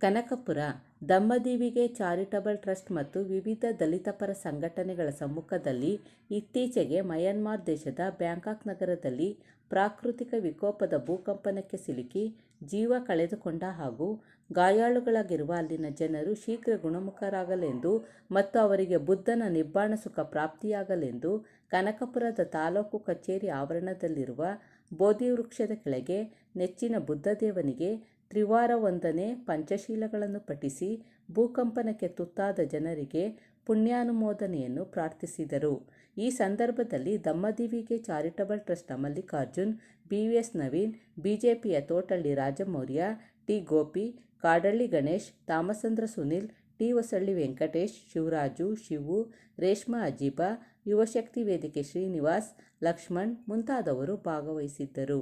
Kanakapura ದಮ್ಮದೇವಿಗೆ charitable trust ಮತ್ತು ವಿವಿಧ ದಲಿತಪರ ಸಂಘಟನೆಗಳ ಸಮ್ಮುಖದಲ್ಲಿ ಇತ್ತೀಚೆಗೆ ಮಯನ್ಮಾರ್ ದೇಶದ ಬ್ಯಾಂಕಾಕ್ ನಗರದಲ್ಲಿ ಪ್ರಾಕೃತಿಕ ವಿಕೋಪದ ಭೂಕಂಪನಕ್ಕೆ ಸಿಲುಕಿ ಜೀವ ಕಳೆದುಕೊಂಡ ಹಾಗೂ ಗಾಯಾಳುಗಳಾಗಿರುವ ಅಲ್ಲಿನ ಜನರು ಶೀಘ್ರ ಗುಣಮುಖರಾಗಲೆಂದು ಮತ್ತು ಅವರಿಗೆ ಬುದ್ಧನ ನಿಬ್ಬಾಣ ಸುಖ ಪ್ರಾಪ್ತಿಯಾಗಲೆಂದು ಕನಕಪುರದ ತಾಲೂಕು ಕಚೇರಿ ಆವರಣದಲ್ಲಿರುವ ಬೋಧಿ ವೃಕ್ಷದ ಕೆಳಗೆ ನೆಚ್ಚಿನ ಬುದ್ಧದೇವನಿಗೆ ತ್ರಿವಾರ ವಂದನೆ ಪಂಚಶೀಲಗಳನ್ನು ಪಠಿಸಿ ಭೂಕಂಪನಕ್ಕೆ ತುತ್ತಾದ ಜನರಿಗೆ ಪುಣ್ಯಾನುಮೋದನೆಯನ್ನು ಪ್ರಾರ್ಥಿಸಿದರು. ಈ ಸಂದರ್ಭದಲ್ಲಿ ದಮ್ಮದೇವಿಗೆ ಚಾರಿಟಬಲ್ ಟ್ರಸ್ಟ್ನ ಮಲ್ಲಿಕಾರ್ಜುನ್, BVS ನವೀನ್, ಬಿಜೆಪಿಯ ತೋಟಳ್ಳಿ ರಾಜಮೌರ್ಯ, ಟಿ ಗೋಪಿ, ಕಾಡಳ್ಳಿ ಗಣೇಶ್, ತಾಮಸಂದ್ರ ಸುನಿಲ್, ಟಿ ಹೊಸಳ್ಳಿ ವೆಂಕಟೇಶ್, ಶಿವರಾಜು, ಶಿವು, ರೇಷ್ಮಾ ಅಜೀಬಾ, ಯುವಶಕ್ತಿ ವೇದಿಕೆ ಶ್ರೀನಿವಾಸ್, ಲಕ್ಷ್ಮಣ್ ಮುಂತಾದವರು ಭಾಗವಹಿಸಿದ್ದರು.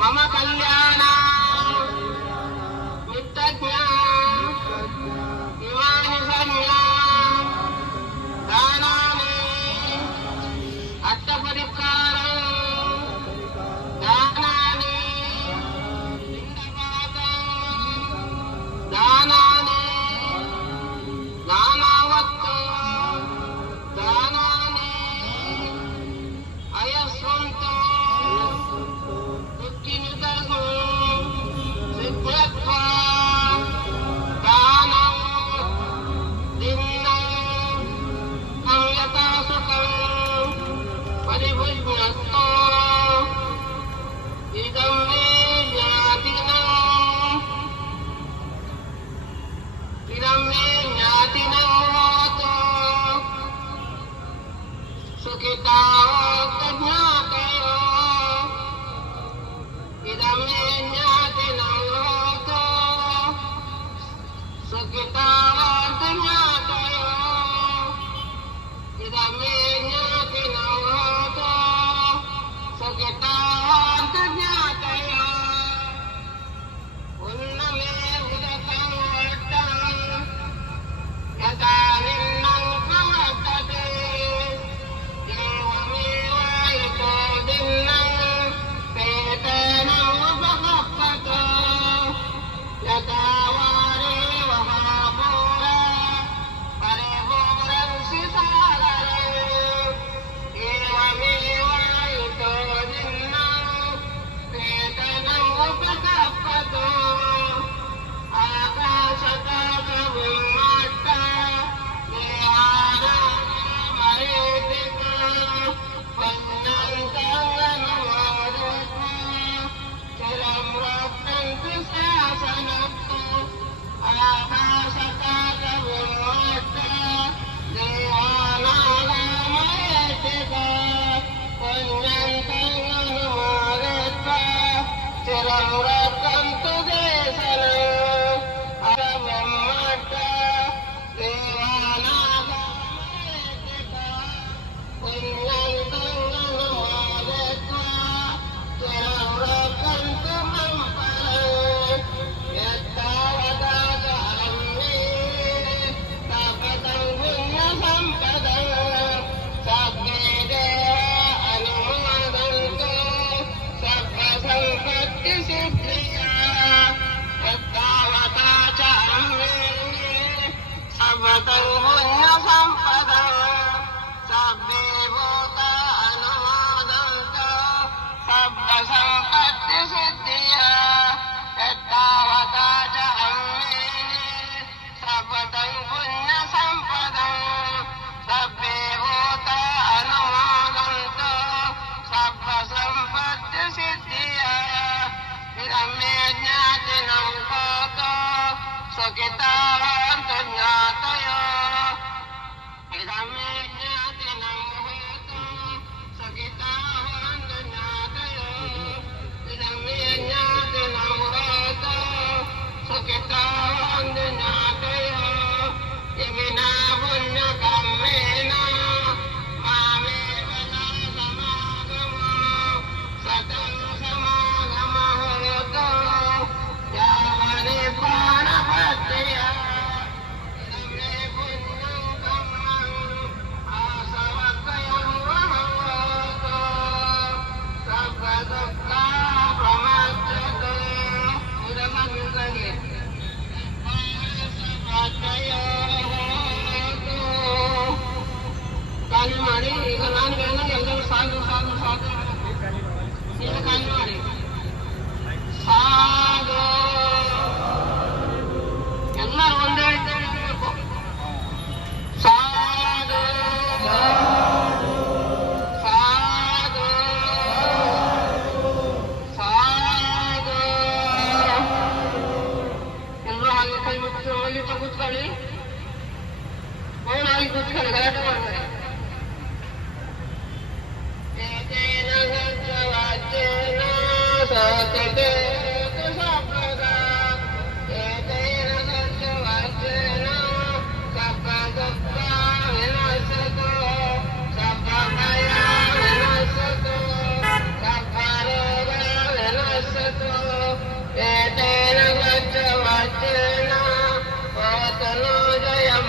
मम कल्याण मित्रज्ञा इमानि संज्ञा दानानि अष्टपरिक्कारं दानानि पिण्डपातं दानानि नानावत्तु दानानि अयस्वन्तु दुःखिनुतर्गो सिद्ध्यत्वा दानं दिन्नं संयता सुखं परिभुज्ञस्तो इदं मे ज्ञातिनम् इदं मे ज्ञातिनं होतु सुखितावन्तु ज्ञातयो इदं मे ज्ञातिनं होतु सुखितावन्तु ज्ञातयो इदं मे ज्ञातिनं होतु सुखितावन्तु ज्ञातयो उन्नमे उदकं वर्तं यथा निन्नं प्रवर्तते एवमेवायतो दिन्नं पेतेन उपगच्छतो यथा वारे वहापूरा परिपूरन्सि सागरे एवमेवायतो दिन्नं पेतेन उपगच्छतो आकाशतः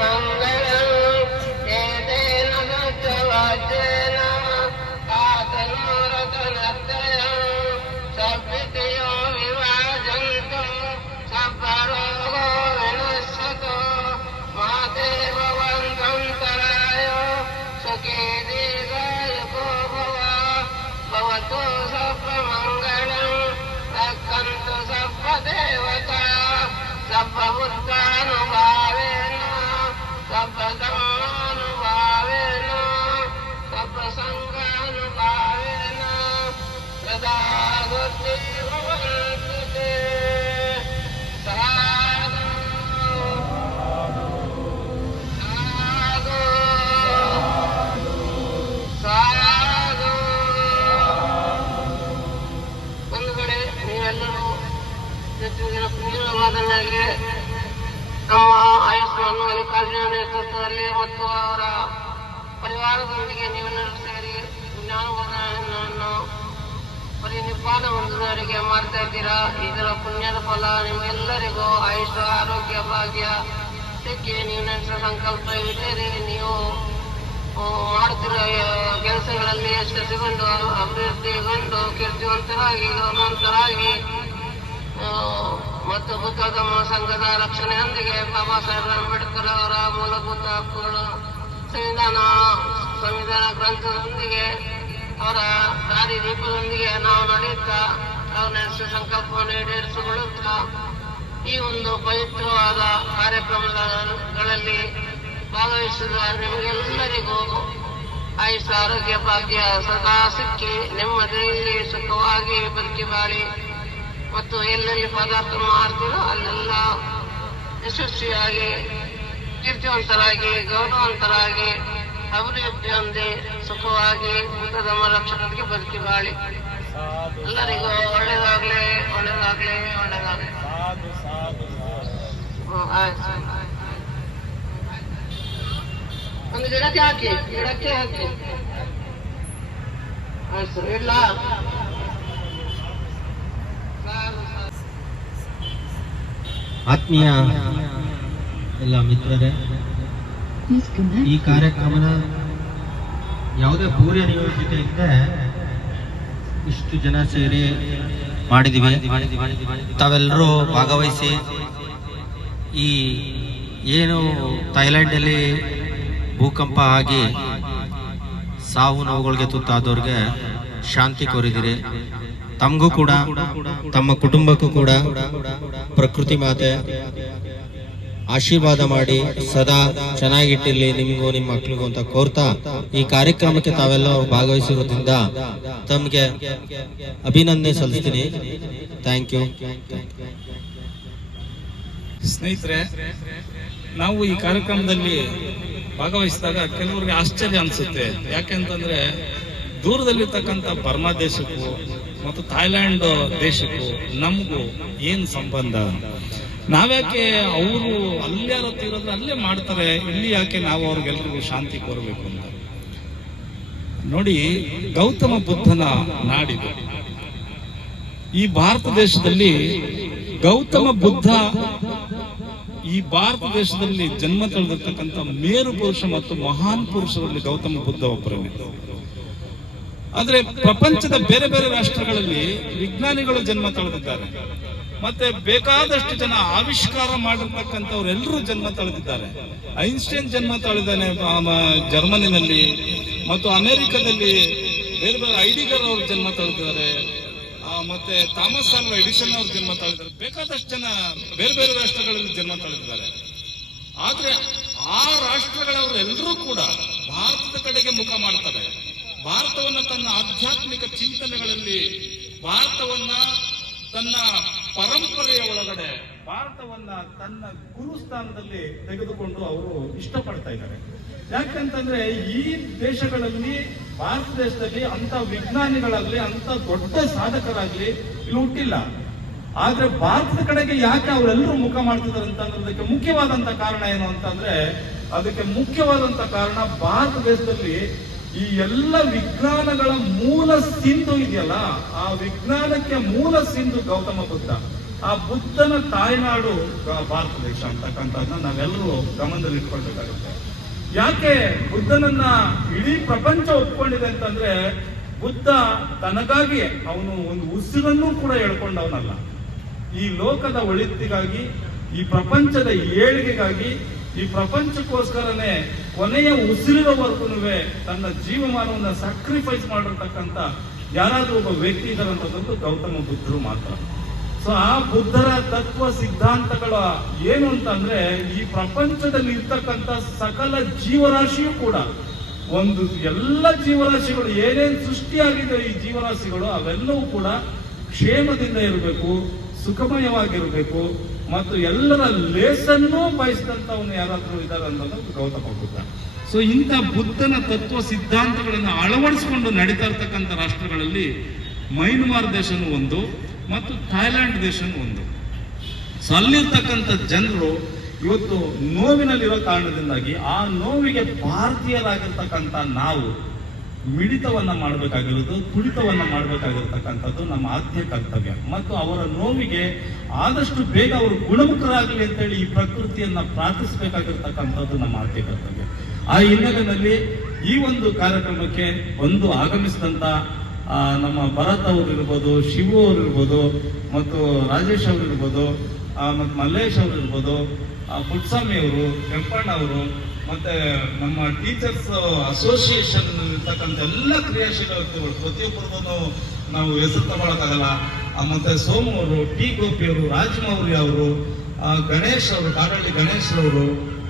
ಮಂಗಳಂ ಏತೇನ ಸತ್ಯವಾಚೇನ ಆತನೋರತನತ್ರಯಂ ಸಬ್ಬಿತಯೋ ವಿವಾಜಂತು ಸಬ್ಬರೋಗೋ ವಿನಶ್ಯತೋ ಮಾತೆ ಭವಂತಂತರಾಯೋ ಸುಖೇ ದೀರ್ಘಾಯುಕೋ ಭವತು ಸಬ್ಬಮಂಗಳಂ ರಕ್ಷन्तु ಸಬ್ಬದೇವತಾ ಸಬ್ಬಬುದ್ಧಾನುಭಾವೇನ ಸಬ್ಬಧರ್ಮಾನುಭಾವೇನ ಸಬ್ಬಸಂಘಾನುಭಾವೇನ ಸದಾ ಭವಂತು ತೇ ಸಾಧು ಸಾಧು ಸಾಧು. ಒಂದು ಕಡೆ ನೀವೆಲ್ಲರೂ ಹೆಚ್ಚು ದಿನ ಪುಣ್ಯವಾದನಾಗಿ ನಮ್ಮ ಆಯುಷ್ಮಾನ್ ಮಲ್ಲಿಕಾರ್ಜುನ ನೇತೃತ್ವದಲ್ಲಿ ಮತ್ತು ಅವರ ಪರಿವಾರದೊಂದಿಗೆ ನೀವೆಲ್ಲರೂ ಸೇರಿ ಜ್ಞಾನವನ್ನು ಪರಿನಿಬ್ಬಾನ ಹೊಂದುವವರೆಗೆ ಮಾಡ್ತಾ ಇದ್ದೀರಾ. ಇದರ ಪುಣ್ಯದ ಫಲ ನಿಮ್ಮೆಲ್ಲರಿಗೂ ಆಯುಷ ಆರೋಗ್ಯ ಭಾಗ್ಯ ಸಿಕ್ಕಿ ನೀವು ನಡೆಸೋ ಸಂಕಲ್ಪ ಇಟ್ಟೇರಿ ನೀವು ಮಾಡುತ್ತಿರುವ ಕೆಲಸಗಳಲ್ಲಿ ಯಶಸ್ವಿಗೊಂಡು ಅಭಿವೃದ್ಧಿಗೊಂಡು ಕೀರ್ತಿವಂತರಾಗಿ ಗೌರವಂತರಾಗಿ ಮತ್ತು ಬುದ್ಧ ಧಮ್ಮ ಸಂಘದ ರಕ್ಷಣೆಯೊಂದಿಗೆ ಬಾಬಾ ಸಾಹೇಬ್ ಅಂಬೇಡ್ಕರ್ ಅವರ ಮೂಲಭೂತ ಹಕ್ಕುಗಳು ಸಂವಿಧಾನ ಗ್ರಂಥದೊಂದಿಗೆ ಅವರ ದಾರಿದೀಪದೊಂದಿಗೆ ನಾವು ನಡೆಯುತ್ತಾ ನಾವು ನಡೆಸುವ ಸಂಕಲ್ಪವನ್ನು ಈಡೇರಿಸಿಕೊಳ್ಳುತ್ತಾ ಈ ಒಂದು ಪವಿತ್ರವಾದ ಕಾರ್ಯಕ್ರಮಗಳಲ್ಲಿ ಭಾಗವಹಿಸಿದ ನಿಮಗೆಲ್ಲರಿಗೂ ಆಯುಷ ಆರೋಗ್ಯ ಭಾಗ್ಯ ಸದಾ ಸಿಕ್ಕಿ ನೆಮ್ಮದಿಯಲ್ಲಿ ಸುಖವಾಗಿ ಬದುಕಿ ಬಾಳಿ ಮತ್ತು ಎಲ್ಲೆಲ್ಲಿ ಪದಾರ್ಥ ಮಾಡ್ತೀರೋ ಅಲ್ಲೆಲ್ಲ ಯಶಸ್ವಿಯಾಗಿ ಕೀರ್ತಿವಂತರಾಗಿ ಗೌರವವಂತರಾಗಿ ಅಭಿವೃದ್ಧಿ ಹೊಂದಿ ಸುಖವಾಗಿ ಬುದ್ಧಧರ್ಮ ರಕ್ಷಣೆಗೆ ಬದುಕಿ ಬಾಳಿ ಎಲ್ಲರಿಗೂ ಒಳ್ಳೇದಾಗ್ಲಿ ಒಳ್ಳೇದಾಗ್ಲಿ ಒಳ್ಳೇದಾಗ್ಲಿ. ಆಯ್ತು, ಒಂದು ಗಿಡಕ್ಕೆ ಹಾಕಿ ಆಯ್ತು ಸರ್ ಇಲ್ಲ. ಆತ್ಮೀಯ ಎಲ್ಲ ಮಿತ್ರರೇ, ಈ ಕಾರ್ಯಕ್ರಮನ ಯಾವುದೇ ಪೂರ್ವ ನಿಯೋಜಿತ ಇದ್ದೆ ಇಷ್ಟು ಜನ ಸೇರಿ ಮಾಡಿದ್ದೀವಿ. ತಾವೆಲ್ಲರೂ ಭಾಗವಹಿಸಿ ಈ ಏನು ಥೈಲ್ಯಾಂಡಲ್ಲಿ ಭೂಕಂಪ ಆಗಿ ಸಾವು ನೋವುಗಳಿಗೆ ತುತ್ತಾದವ್ರಿಗೆ ಶಾಂತಿ ಕೋರಿದಿರಿ. ತಮಗೂ ಕೂಡ ತಮ್ಮ ಕುಟುಂಬಕ್ಕೂ ಕೂಡ ಪ್ರಕೃತಿ ಮಾತೆ ಆಶೀರ್ವಾದ ಮಾಡಿ ಸದಾ ಚೆನ್ನಾಗಿಟ್ಟಿರ್ಲಿ ನಿಮಗೂ ನಿಮ್ಮ ಮಕ್ಕಳಿಗೂ ಅಂತ ಕೋರ್ತಾ ಈ ಕಾರ್ಯಕ್ರಮಕ್ಕೆ ತಾವೆಲ್ಲ ಭಾಗವಹಿಸಿರೋದ್ರಿಂದ ತಮಗೆ ಅಭಿನಂದನೆ ಸಲ್ಲಿಸ್ತೀನಿ. Thank you. ಸ್ನೇಹಿತರೆ, ನಾವು ಈ ಕಾರ್ಯಕ್ರಮದಲ್ಲಿ ಭಾಗವಹಿಸಿದಾಗ ಕೆಲವರಿಗೆ ಆಶ್ಚರ್ಯ ಅನ್ಸುತ್ತೆ. ಯಾಕೆಂತಂದ್ರೆ ದೂರದಲ್ಲಿರ್ತಕ್ಕಂಥ ಬರ್ಮಾ ದೇಶಕ್ಕೂ ಮತ್ತು ಥಾಯ್ಲ್ಯಾಂಡ್ ದೇಶಕ್ಕೂ ನಮಗೂ ಏನ್ ಸಂಬಂಧ? ನಾವ್ಯಾಕೆ ಅವರು ಅಲ್ಲಾರ ತೀರೋದ್ರೆ ಅಲ್ಲೇ ಮಾಡ್ತಾರೆ, ಇಲ್ಲಿ ಯಾಕೆ ನಾವು ಅವ್ರಿಗೆಲ್ರಿಗೂ ಶಾಂತಿ ಕೋರಬೇಕು ಅಂತ? ನೋಡಿ, ಗೌತಮ ಬುದ್ಧನ ನಾಡಿದು ಈ ಭಾರತ ದೇಶದಲ್ಲಿ. ಗೌತಮ ಬುದ್ಧ ಈ ಭಾರತ ದೇಶದಲ್ಲಿ ಜನ್ಮ ತಳೆದಿರ್ತಕ್ಕಂಥ ಮೇರು ಪುರುಷ ಮತ್ತು ಮಹಾನ್ ಪುರುಷರಲ್ಲಿ ಗೌತಮ ಬುದ್ಧ ಒಬ್ಬರೇ. ಆದ್ರೆ ಪ್ರಪಂಚದ ಬೇರೆ ಬೇರೆ ರಾಷ್ಟ್ರಗಳಲ್ಲಿ ವಿಜ್ಞಾನಿಗಳು ಜನ್ಮ ತಳೆದಿದ್ದಾರೆ, ಮತ್ತೆ ಬೇಕಾದಷ್ಟು ಜನ ಆವಿಷ್ಕಾರ ಮಾಡಿರ್ತಕ್ಕಂಥವ್ರೆಲ್ಲರೂ ಜನ್ಮ ತಳೆದಿದ್ದಾರೆ. ಐನ್ಸ್ಟೈನ್ ಜನ್ಮ ತಳೆದಾನೆ ಜರ್ಮನಿನಲ್ಲಿ, ಮತ್ತು ಅಮೆರಿಕದಲ್ಲಿ ಬೇರೆ ಬೇರೆ ಐಡಿಗರ್ ಅವರು ಜನ್ಮ ತಳೆದಿದ್ದಾರೆ, ಮತ್ತೆ ಥಾಮಸ್ ಆಲ್ವಾ ಎಡಿಸನ್ ಅವರು ಜನ್ಮ ತಳೆದಿದ್ದಾರೆ. ಬೇಕಾದಷ್ಟು ಜನ ಬೇರೆ ಬೇರೆ ರಾಷ್ಟ್ರಗಳಲ್ಲಿ ಜನ್ಮ ತಳೆದಿದ್ದಾರೆ. ಆದ್ರೆ ಆ ರಾಷ್ಟ್ರಗಳವರೆಲ್ಲರೂ ಕೂಡ ಭಾರತದ ಕಡೆಗೆ ಮುಖ ಮಾಡ್ತಾರೆ. ಭಾರತವನ್ನ ತನ್ನ ಆಧ್ಯಾತ್ಮಿಕ ಚಿಂತನೆಗಳಲ್ಲಿ, ಭಾರತವನ್ನ ತನ್ನ ಪರಂಪರೆಯ ಒಳಗಡೆ, ಭಾರತವನ್ನ ತನ್ನ ಗುರುಸ್ಥಾನದಲ್ಲಿ ತೆಗೆದುಕೊಂಡು ಅವರು ಇಷ್ಟಪಡ್ತಾ ಇದ್ದಾರೆ. ಯಾಕಂತಂದ್ರೆ ಈ ದೇಶಗಳಲ್ಲಿ, ಭಾರತ ದೇಶದಲ್ಲಿ ಅಂತ ವಿಜ್ಞಾನಿಗಳಾಗ್ಲಿ, ಅಂತ ದೊಡ್ಡ ಸಾಧಕರಾಗ್ಲಿ ಇಲ್ಲಿ ಹುಟ್ಟಿಲ್ಲ. ಆದ್ರೆ ಭಾರತದ ಕಡೆಗೆ ಯಾಕೆ ಅವರೆಲ್ಲರೂ ಮುಖ ಮಾಡ್ತಿದ್ದಾರೆ ಅಂತಂದ್ರೆ ಮುಖ್ಯವಾದಂತ ಕಾರಣ ಏನು ಅಂತಂದ್ರೆ, ಅದಕ್ಕೆ ಮುಖ್ಯವಾದಂತ ಕಾರಣ ಭಾರತ ದೇಶದಲ್ಲಿ ಈ ಎಲ್ಲ ವಿಜ್ಞಾನಗಳ ಮೂಲ ಸಿಂಧು ಇದೆಯಲ್ಲ, ಆ ವಿಜ್ಞಾನಕ್ಕೆ ಮೂಲ ಸಿಂಧು ಗೌತಮ ಬುದ್ಧ. ಆ ಬುದ್ಧನ ತಾಯ್ನಾಡು ಭಾರತ ದೇಶ ಅಂತಕ್ಕಂಥದ್ದನ್ನ ನಾವೆಲ್ಲರೂ ಗಮನದಲ್ಲಿ ಇಟ್ಕೊಳ್ಬೇಕಾಗುತ್ತೆ. ಯಾಕೆ ಬುದ್ಧನನ್ನ ಇಡೀ ಪ್ರಪಂಚ ಒಪ್ಕೊಂಡಿದೆ ಅಂತಂದ್ರೆ, ಬುದ್ಧ ತನಗಾಗಿ ಅವನು ಒಂದು ಉಸಿರನ್ನೂ ಕೂಡ ಹೇಳ್ಕೊಂಡವನಲ್ಲ. ಈ ಲೋಕದ ಒಳಿತಿಗಾಗಿ, ಈ ಪ್ರಪಂಚದ ಏಳಿಗೆಗಾಗಿ, ಈ ಪ್ರಪಂಚಕ್ಕೋಸ್ಕರನೇ ಕೊನೆಯ ಉಸಿರಿನವರೆಗೂ ತನ್ನ ಜೀವಮಾನವನ್ನ ಸ್ಯಾಕ್ರಿಫೈಸ್ ಮಾಡಿರ್ತಕ್ಕಂಥ ಯಾರಾದ್ರೂ ಒಬ್ಬ ವ್ಯಕ್ತಿ ಇದ್ದಾರಂತದ್ದು ಗೌತಮ ಬುದ್ಧರು ಮಾತ್ರ. ಸೊ ಆ ಬುದ್ಧರ ತತ್ವ ಸಿದ್ಧಾಂತಗಳ ಏನು ಅಂತಂದ್ರೆ, ಈ ಪ್ರಪಂಚದಲ್ಲಿ ಇರ್ತಕ್ಕಂಥ ಸಕಲ ಜೀವರಾಶಿಯೂ ಕೂಡ ಒಂದು ಎಲ್ಲ ಜೀವರಾಶಿಗಳು ಏನೇನು ಸೃಷ್ಟಿಯಾಗಿದೆ, ಈ ಜೀವರಾಶಿಗಳು ಅವೆಲ್ಲವೂ ಕೂಡ ಕ್ಷೇಮದಿಂದ ಇರಬೇಕು, ಸುಖಮಯವಾಗಿರಬೇಕು ಮತ್ತು ಎಲ್ಲರ ಲೇಸನ್ನೂ ಬಯಸಿದಂತವನು ಯಾರಾದ್ರೂ ಇದ್ದಾರೆ ಅನ್ನೋದು ಗೌತಮ ಬುದ್ಧ. ಸೊ ಇಂಥ ಬುದ್ಧನ ತತ್ವ ಸಿದ್ಧಾಂತಗಳನ್ನು ಅಳವಡಿಸಿಕೊಂಡು ನಡೀತಾ ಇರ್ತಕ್ಕಂಥ ರಾಷ್ಟ್ರಗಳಲ್ಲಿ ಮೈನ್ಮಾರ್ ದೇಶನೂ ಒಂದು ಮತ್ತು ಥೈಲ್ಯಾಂಡ್ ದೇಶನೂ ಒಂದು. ಸೊ ಅಲ್ಲಿರ್ತಕ್ಕಂಥ ಜನರು ಇವತ್ತು ನೋವಿನಲ್ಲಿರೋ ಕಾರಣದಿಂದಾಗಿ ಆ ನೋವಿಗೆ ಭಾರತೀಯರಾಗಿರ್ತಕ್ಕಂಥ ನಾವು ಮಿಡಿತವನ್ನ ಮಾಡಬೇಕಾಗಿರೋದು, ತುಳಿತವನ್ನ ಮಾಡಬೇಕಾಗಿರ್ತಕ್ಕಂಥದ್ದು ನಮ್ಮ ಆದ್ಯ ಕರ್ತವ್ಯ. ಮತ್ತು ಅವರ ನೋವಿಗೆ ಆದಷ್ಟು ಬೇಗ ಅವರು ಗುಣಮುಖರಾಗಲಿ ಅಂತೇಳಿ ಈ ಪ್ರಕೃತಿಯನ್ನ ಪ್ರಾರ್ಥಿಸಬೇಕಾಗಿರ್ತಕ್ಕಂಥದ್ದು ನಮ್ಮ ಆದ್ಯ ಕರ್ತವ್ಯ. ಆ ಹಿನ್ನೆಲೆಯಲ್ಲಿ ಈ ಒಂದು ಕಾರ್ಯಕ್ರಮಕ್ಕೆ ಒಂದು ಆಗಮಿಸಿದಂತ ನಮ್ಮ ಭರತ್ ಅವರು ಇರ್ಬೋದು, ಶಿವು ಅವರು ಇರ್ಬೋದು, ಮತ್ತು ರಾಜೇಶ್ ಅವರು ಇರ್ಬೋದು, ಮತ್ತು ಮಲ್ಲೇಶ್ ಅವರು ಇರ್ಬೋದು, ಪುಟ್ಸ್ವಾಮಿ ಅವರು, ಕೆಂಪಣ್ಣ ಅವರು, ಮತ್ತೆ ನಮ್ಮ ಟೀಚರ್ಸ್ ಅಸೋಸಿಯೇಷನ್ ಇರ್ತಕ್ಕಂಥ ಎಲ್ಲ ಕ್ರಿಯಾಶೀಲ ವ್ಯಕ್ತಿಗಳು ಪ್ರತಿಯೊಬ್ಬರಿಗೂ ನಾವು ಹೆಸರು ತಗೊಳಕ್ಕಾಗಲ್ಲ. ಮತ್ತೆ ಸೋಮು ಅವರು, ಟಿ ಗೋಪಿ ಅವರು, ರಾಜಮೌರಿ ಅವರು, ಗಣೇಶ್ ಅವರು, ಕಾಡಳ್ಳಿ ಗಣೇಶ್ ಅವರು,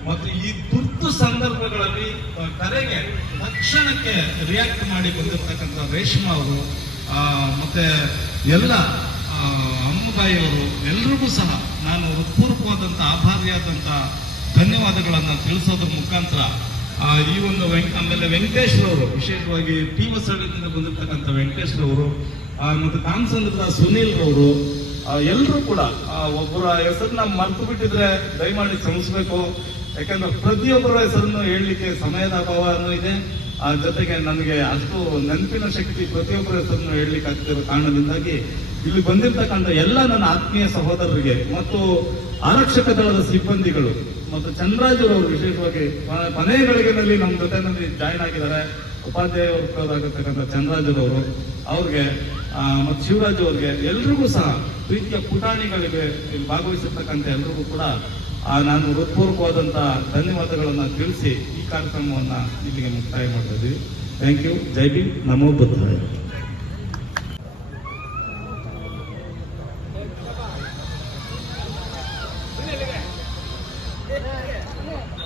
ಮತ್ತು ಈ ತುರ್ತು ಸಂದರ್ಭಗಳಲ್ಲಿ ಕರೆಗೆ ತಕ್ಷಣಕ್ಕೆ ರಿಯಾಕ್ಟ್ ಮಾಡಿ ಬಂದಿರತಕ್ಕಂಥ ರೇಷ್ಮಾ ಅವರು, ಮತ್ತೆ ಎಲ್ಲ ಅಮ್ಮಬಾಯಿ ಅವರು, ಎಲ್ರಿಗೂ ಸಹ ನಾನು ಹೃತ್ಪೂರ್ವಕವಾದಂಥ ಆಭಾರಿಯಾದಂಥ ಧನ್ಯವಾದಗಳನ್ನು ತಿಳಿಸೋದ್ರ ಮುಖಾಂತರ ಈ ಒಂದು ಆಮೇಲೆ ವೆಂಕಟೇಶ್ ಅವರು, ವಿಶೇಷವಾಗಿ ಟಿ ಹೊಸಳ್ಳಿಯಿಂದ ಬಂದಿರತಕ್ಕಂಥ ವೆಂಕಟೇಶ್ ಅವರು, ಮತ್ತು ಕಾಮಸಂದ್ರದ ಸುನೀಲ್ ಅವರು, ಎಲ್ಲರೂ ಕೂಡ ಒಬ್ಬರ ಹೆಸರನ್ನ ಮರ್ತು ಬಿಟ್ಟಿದ್ರೆ ದಯಮಾಡಿ ಕ್ಷಮಿಸಬೇಕು. ಯಾಕಂದ್ರೆ ಪ್ರತಿಯೊಬ್ಬರ ಹೆಸರನ್ನು ಹೇಳಲಿಕ್ಕೆ ಸಮಯದ ಅಭಾವನೂ ಇದೆ. ಜೊತೆಗೆ ನನಗೆ ಅಷ್ಟು ನೆನಪಿನ ಶಕ್ತಿ ಪ್ರತಿಯೊಬ್ಬರ ಹೆಸರನ್ನು ಹೇಳಲಿಕ್ಕೆ ಆಗ್ತಿರೋ ಕಾರಣದಿಂದಾಗಿ ಇಲ್ಲಿ ಬಂದಿರತಕ್ಕಂಥ ಎಲ್ಲ ನನ್ನ ಆತ್ಮೀಯ ಸಹೋದರರಿಗೆ ಮತ್ತು ಆರಕ್ಷಕ ದಳದ ಸಿಬ್ಬಂದಿಗಳು ಮತ್ತು ಚಂದ್ರರಾಜರವರು ವಿಶೇಷವಾಗಿ ಕೊನೆಯ ಗಳಿಗೆನಲ್ಲಿ ನಮ್ಮ ಜೊತೆನಲ್ಲಿ ಜಾಯ್ನ್ ಆಗಿದ್ದಾರೆ. ಉಪಾಧ್ಯಾಯರಾಗಿರ್ತಕ್ಕಂಥ ಚಂದ್ರರಾಜರವರು ಅವ್ರಿಗೆ ಮತ್ತು ಶಿವರಾಜ್ ಅವ್ರಿಗೆ ಎಲ್ರಿಗೂ ಸಹ ಪ್ರೀತಿಯ ಪುಟಾಣಿಗಳಿಗೆ ಇಲ್ಲಿ ಭಾಗವಹಿಸಿರ್ತಕ್ಕಂಥ ಎಲ್ರಿಗೂ ಕೂಡ ನಾನು ಹೃತ್ಪೂರ್ವಕವಾದಂಥ ಧನ್ಯವಾದಗಳನ್ನು ತಿಳಿಸಿ ಈ ಕಾರ್ಯಕ್ರಮವನ್ನು ಇಲ್ಲಿಗೆ ಮುಕ್ತಾಯ ಮಾಡ್ತಾ ಇದ್ದೀವಿ. Thank you. ಜೈ ಭೀಮ್. ನಮೋ ಬುದ್ಧಾಯ. Yeah.